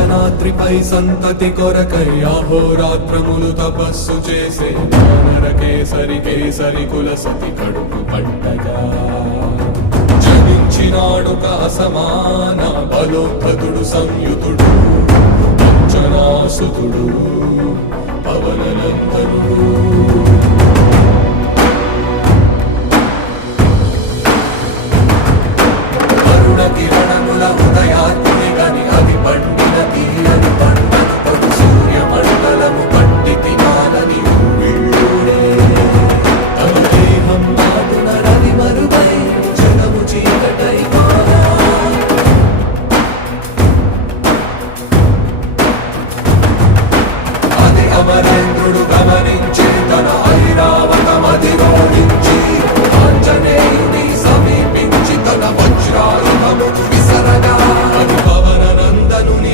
అంజనాద్రిపై సంతతి కొరకై అహోరాత్రములు తపస్సు చేసే వానర కేసరి కేసరి కుల సతి కడుపు పట్టగా జనించినాడొక అసమాన బలోద్ధతుడు సంయుతుడు అంజనాసుతుడు పవననందనుడు.